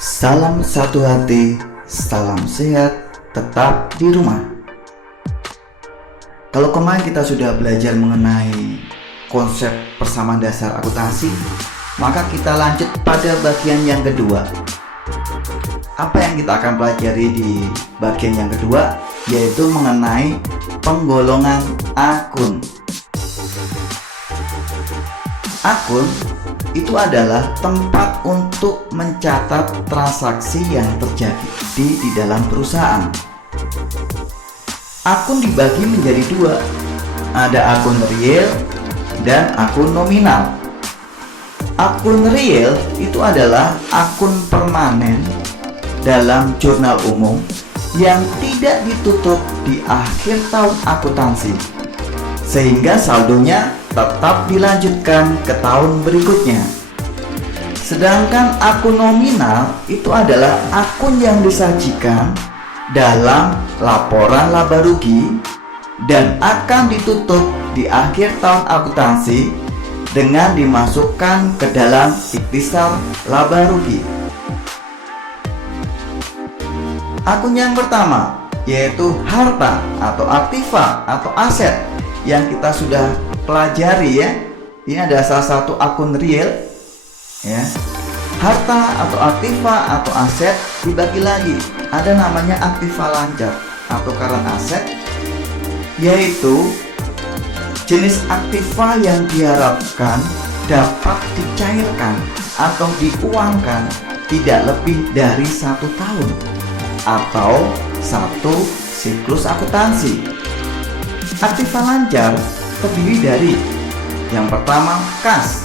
Salam satu hati, salam sehat, tetap di rumah. Kalau kemarin kita sudah belajar mengenai konsep persamaan dasar akuntansi, maka kita lanjut pada bagian yang kedua. Apa yang kita akan pelajari di bagian yang kedua, yaitu mengenai penggolongan akun. Akun itu adalah tempat untuk mencatat transaksi yang terjadi di dalam perusahaan. Akun dibagi menjadi dua, ada akun real dan akun nominal. Akun real itu adalah akun permanen dalam jurnal umum yang tidak ditutup di akhir tahun akuntansi, sehingga saldonya tetap dilanjutkan ke tahun berikutnya. Sedangkan akun nominal itu adalah akun yang disajikan dalam laporan laba rugi dan akan ditutup di akhir tahun akuntansi dengan dimasukkan ke dalam ikhtisar laba rugi. Akun yang pertama yaitu harta atau aktiva atau aset yang kita sudah pelajari ya. Ini adalah salah satu akun real ya. Harta atau aktiva atau aset dibagi lagi. Ada namanya aktiva lancar atau current asset, yaitu jenis aktiva yang diharapkan dapat dicairkan atau diuangkan tidak lebih dari 1 tahun atau 1 siklus akuntansi. Aktiva lancar terdiri dari yang pertama kas.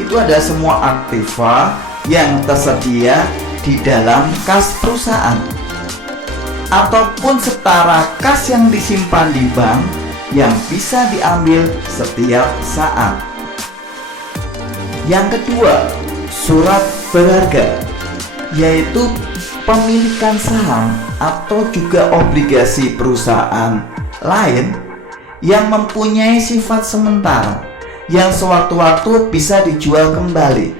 Itu ada semua aktiva yang tersedia di dalam kas perusahaan ataupun setara kas yang disimpan di bank yang bisa diambil setiap saat. Yang kedua, surat berharga, yaitu pemilikan saham atau juga obligasi perusahaan lain yang mempunyai sifat sementara yang sewaktu-waktu bisa dijual kembali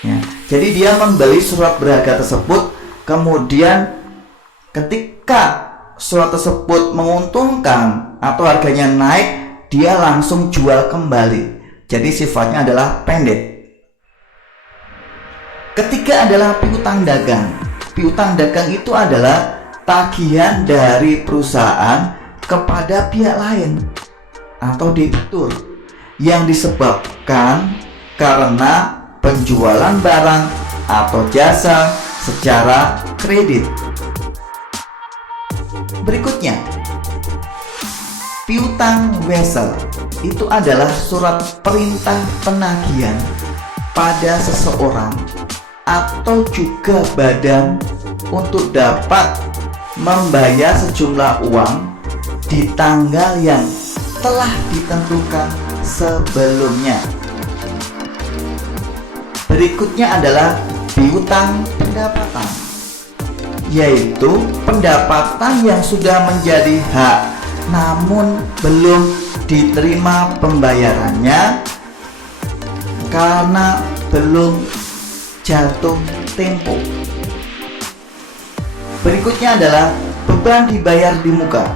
ya. Jadi dia membeli surat berharga tersebut, kemudian ketika surat tersebut menguntungkan atau harganya naik, dia langsung jual kembali. Jadi sifatnya adalah pendek. Ketiga adalah piutang dagang. Piutang dagang itu adalah tagihan dari perusahaan kepada pihak lain atau debitur yang disebabkan karena penjualan barang atau jasa secara kredit. Berikutnya, piutang wesel itu adalah surat perintah penagihan pada seseorang atau juga badan untuk dapat membayar sejumlah uang di tanggal yang telah ditentukan sebelumnya. Berikutnya adalah piutang pendapatan, yaitu pendapatan yang sudah menjadi hak namun belum diterima pembayarannya karena belum jatuh tempo. Berikutnya adalah beban dibayar di muka,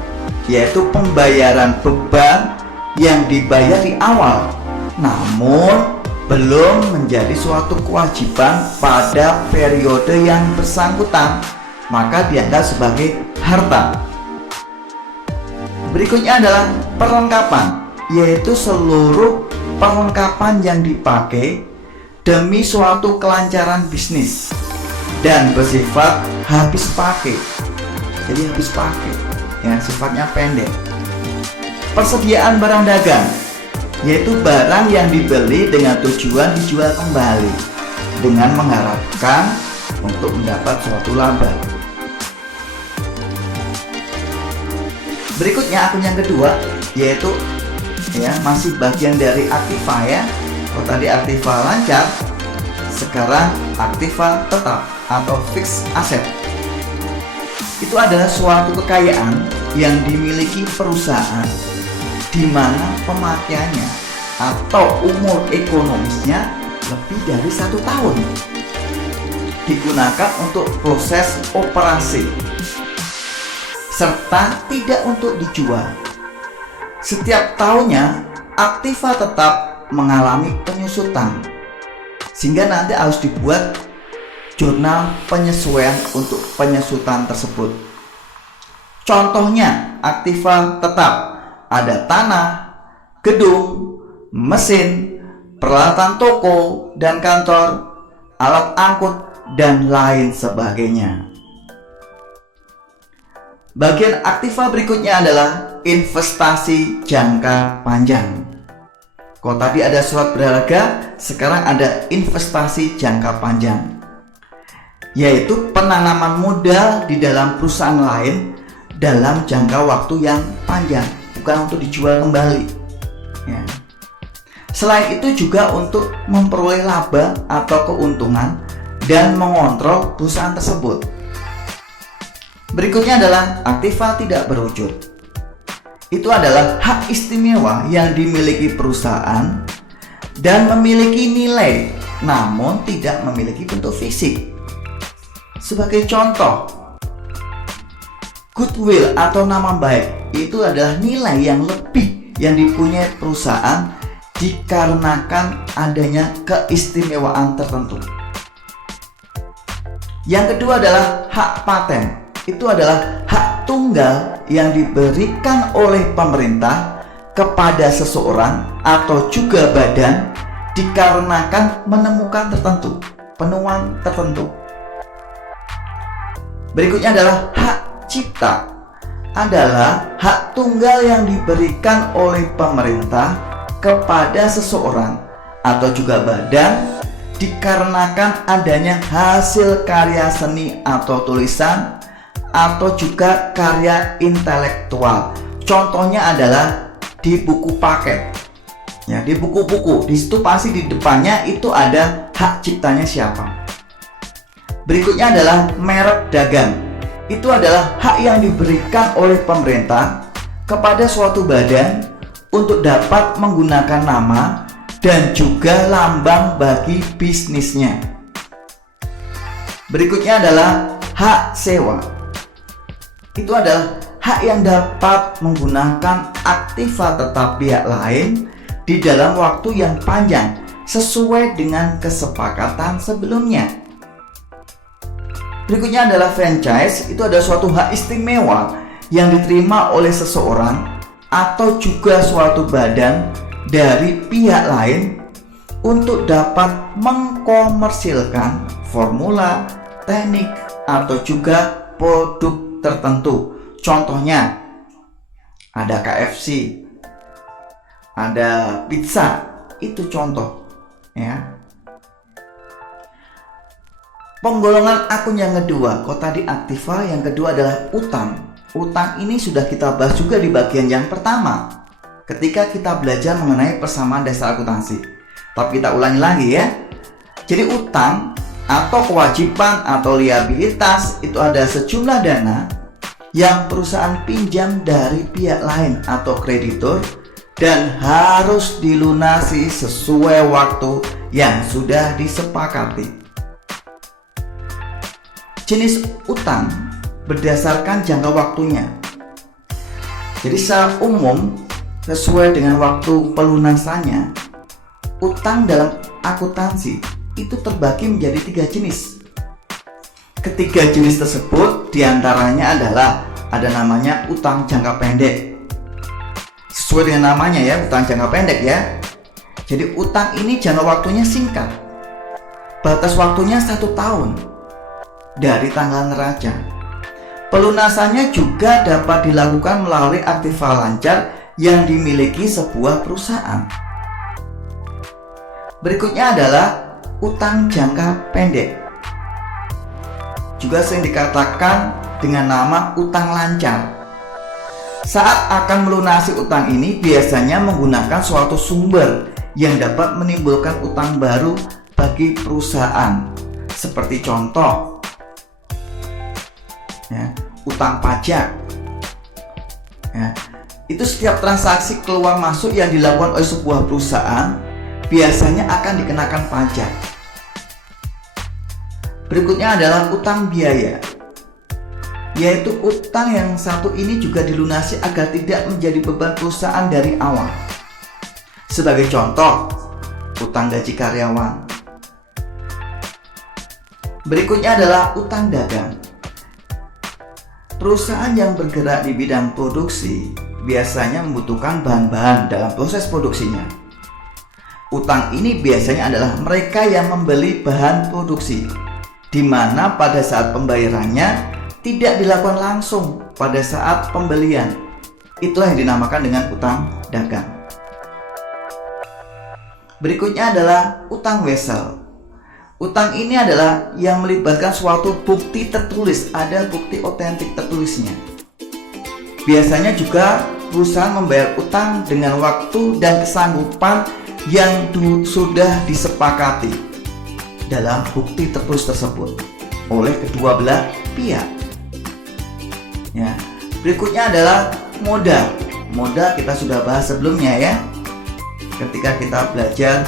yaitu pembayaran beban yang dibayar di awal namun belum menjadi suatu kewajiban pada periode yang bersangkutan, maka dianggap sebagai harta. Berikutnya adalah perlengkapan, yaitu seluruh perlengkapan yang dipakai demi suatu kelancaran bisnis dan bersifat habis pakai. Jadi habis pakai ya, sifatnya pendek. Persediaan barang dagang, yaitu barang yang dibeli dengan tujuan dijual kembali dengan mengharapkan untuk mendapat suatu laba. Berikutnya akun yang kedua, yaitu ya masih bagian dari aktiva ya. Kalau tadi aktiva lancar, sekarang aktiva tetap atau fixed asset. Itu adalah suatu kekayaan yang dimiliki perusahaan di mana pemakaiannya atau umur ekonomisnya lebih dari 1 tahun. digunakan untuk proses operasi serta tidak untuk dijual. Setiap tahunnya Aktiva tetap mengalami penyusutan, sehingga nanti harus dibuat jurnal penyesuaian untuk penyusutan tersebut. Contohnya, Aktiva tetap ada tanah, gedung, mesin, peralatan toko dan kantor, alat angkut, dan lain sebagainya. Bagian Aktiva berikutnya adalah investasi jangka panjang. Kalau tadi ada surat berharga, sekarang ada investasi jangka panjang, yaitu penanaman modal di dalam perusahaan lain dalam jangka waktu yang panjang, bukan untuk dijual kembali ya. Selain itu juga untuk memperoleh laba atau keuntungan dan mengontrol perusahaan tersebut. Berikutnya adalah Aktiva tidak berwujud. Itu adalah hak istimewa yang dimiliki perusahaan dan memiliki nilai, namun tidak memiliki bentuk fisik. Sebagai contoh, goodwill atau nama baik itu adalah nilai yang lebih yang dipunyai perusahaan dikarenakan adanya keistimewaan tertentu. Yang kedua adalah hak paten. Itu adalah hak tunggal yang diberikan oleh pemerintah kepada seseorang atau juga badan dikarenakan menemukan penemuan tertentu. Berikutnya adalah hak cipta. Adalah hak tunggal yang diberikan oleh pemerintah kepada seseorang atau juga badan dikarenakan adanya hasil karya seni atau tulisan atau juga karya intelektual. Contohnya adalah di buku paket ya, di buku-buku, di situ pasti di depannya itu ada hak ciptanya siapa. Berikutnya adalah merek dagang. Itu adalah hak yang diberikan oleh pemerintah kepada suatu badan untuk dapat menggunakan nama dan juga lambang bagi bisnisnya. Berikutnya adalah hak sewa. Itu adalah hak yang dapat menggunakan Aktiva tetap pihak lain di dalam waktu yang panjang sesuai dengan kesepakatan sebelumnya. Berikutnya adalah franchise. Itu adalah suatu hak istimewa yang diterima oleh seseorang atau juga suatu badan dari pihak lain untuk dapat mengkomersilkan formula, teknik, atau juga produk tertentu. Contohnya ada KFC, ada pizza, itu contoh ya. Penggolongan akun yang kedua, kalau tadi Aktiva, yang kedua adalah utang. Utang ini sudah kita bahas juga di bagian yang pertama ketika kita belajar mengenai persamaan dasar akuntansi. Tapi kita ulangi lagi ya. Jadi utang atau kewajiban atau liabilitas itu ada sejumlah dana yang perusahaan pinjam dari pihak lain atau kreditur dan harus dilunasi sesuai waktu yang sudah disepakati. Jenis utang berdasarkan jangka waktunya. Jadi secara umum sesuai dengan waktu pelunasannya, utang dalam akuntansi itu terbagi menjadi 3 jenis. Ketiga jenis tersebut diantaranya adalah ada namanya utang jangka pendek. Sesuai dengan namanya ya, utang jangka pendek ya. Jadi utang ini jangka waktunya singkat. Batas waktunya 1 tahun dari tanggal neraca. Pelunasannya juga dapat dilakukan melalui Aktiva lancar yang dimiliki sebuah perusahaan. Berikutnya adalah utang jangka pendek, juga sering dikatakan dengan nama utang lancar. Saat akan melunasi utang ini biasanya menggunakan suatu sumber yang dapat menimbulkan utang baru bagi perusahaan. Seperti contoh ya, utang pajak ya. Itu setiap transaksi keluar masuk yang dilakukan oleh sebuah perusahaan biasanya akan dikenakan pajak. Berikutnya adalah utang biaya, yaitu utang yang satu ini juga dilunasi agar tidak menjadi beban perusahaan dari awal. Sebagai contoh, utang gaji karyawan. Berikutnya adalah utang dagang. Perusahaan yang bergerak di bidang produksi biasanya membutuhkan bahan-bahan dalam proses produksinya. Utang ini biasanya adalah mereka yang membeli bahan produksi, di mana pada saat pembayarannya tidak dilakukan langsung pada saat pembelian. Itulah yang dinamakan dengan utang dagang. Berikutnya adalah utang wesel. Utang ini adalah yang melibatkan suatu bukti tertulis, ada bukti otentik tertulisnya. Biasanya juga perusahaan membayar utang dengan waktu dan kesanggupan yang sudah disepakati dalam bukti tertulis tersebut oleh kedua belah pihak. Ya. Berikutnya adalah modal. Modal kita sudah bahas sebelumnya ya, ketika kita belajar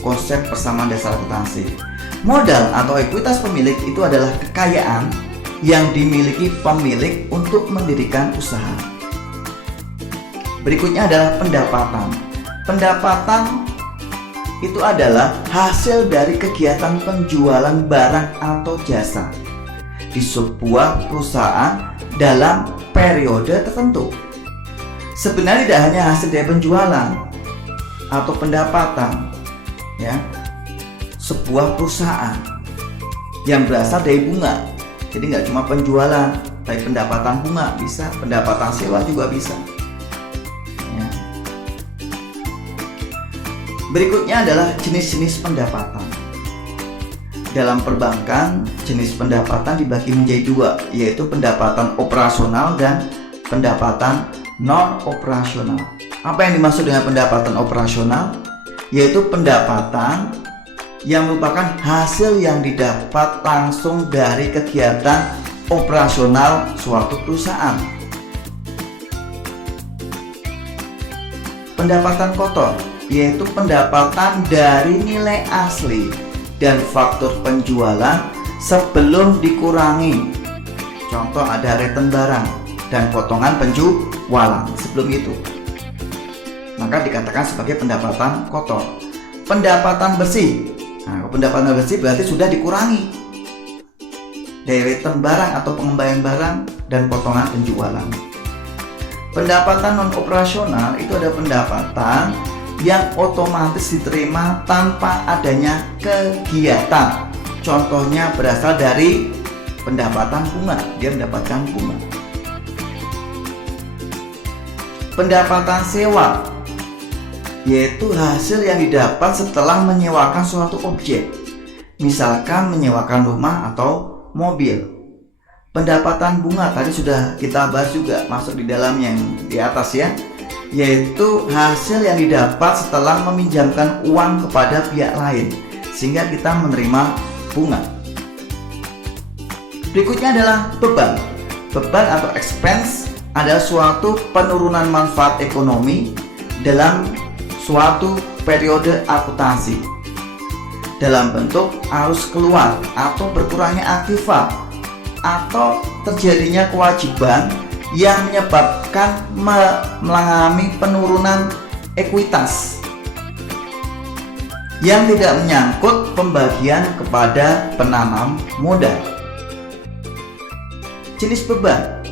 konsep persamaan dasar akuntansi. Modal atau ekuitas pemilik itu adalah kekayaan yang dimiliki pemilik untuk mendirikan usaha. Berikutnya adalah pendapatan. Pendapatan itu adalah hasil dari kegiatan penjualan barang atau jasa di sebuah perusahaan dalam periode tertentu. Sebenarnya tidak hanya hasil dari penjualan atau pendapatan ya, sebuah perusahaan yang berasal dari bunga. Jadi nggak cuma penjualan, tapi pendapatan bunga bisa, pendapatan sewa juga bisa ya. Berikutnya adalah jenis-jenis pendapatan. Dalam perbankan, jenis pendapatan dibagi menjadi dua, yaitu pendapatan operasional dan pendapatan non-operasional. Apa yang dimaksud dengan pendapatan operasional? Yaitu pendapatan yang merupakan hasil yang didapat langsung dari kegiatan operasional suatu perusahaan. Pendapatan kotor, yaitu pendapatan dari nilai asli dan faktur penjualan sebelum dikurangi. Contoh ada return barang dan potongan penjualan sebelum itu, maka dikatakan sebagai pendapatan kotor. Pendapatan bersih, nah, pendapatan bersih berarti sudah dikurangi dari return barang atau pengembalian barang dan potongan penjualan. Pendapatan non operasional itu ada pendapatan yang otomatis diterima tanpa adanya kegiatan. Contohnya berasal dari pendapatan bunga, dia mendapatkan bunga. Pendapatan sewa, yaitu hasil yang didapat setelah menyewakan suatu objek, misalkan menyewakan rumah atau mobil. Pendapatan bunga tadi sudah kita bahas juga, masuk di dalam yang di atas ya, yaitu hasil yang didapat setelah meminjamkan uang kepada pihak lain sehingga kita menerima bunga. Berikutnya adalah beban. Beban atau expense adalah suatu penurunan manfaat ekonomi dalam suatu periode akuntansi dalam bentuk arus keluar atau berkurangnya aktiva atau terjadinya kewajiban yang menyebabkan mengalami penurunan ekuitas yang tidak menyangkut pembagian kepada penanam modal. Jenis beban,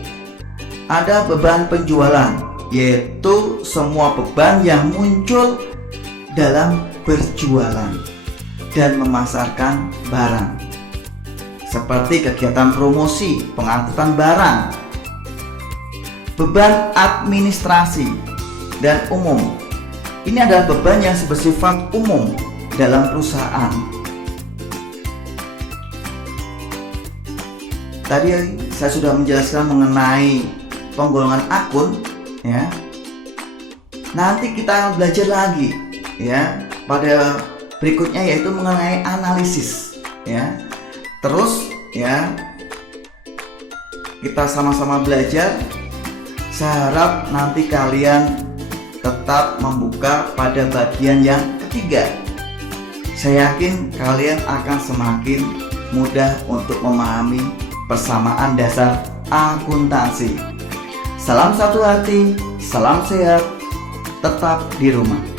ada beban penjualan, yaitu semua beban yang muncul dalam berjualan dan memasarkan barang, seperti kegiatan promosi, pengangkutan barang. Beban administrasi dan umum, ini adalah beban yang bersifat umum dalam perusahaan. Tadi saya sudah menjelaskan mengenai penggolongan akun ya. Nanti kita belajar lagi ya pada berikutnya, yaitu mengenai analisis ya. Terus ya, kita sama-sama belajar. Saya harap nanti kalian tetap membuka pada bagian yang ketiga. Saya yakin kalian akan semakin mudah untuk memahami persamaan dasar akuntansi. Salam satu hati, salam sehat, tetap di rumah.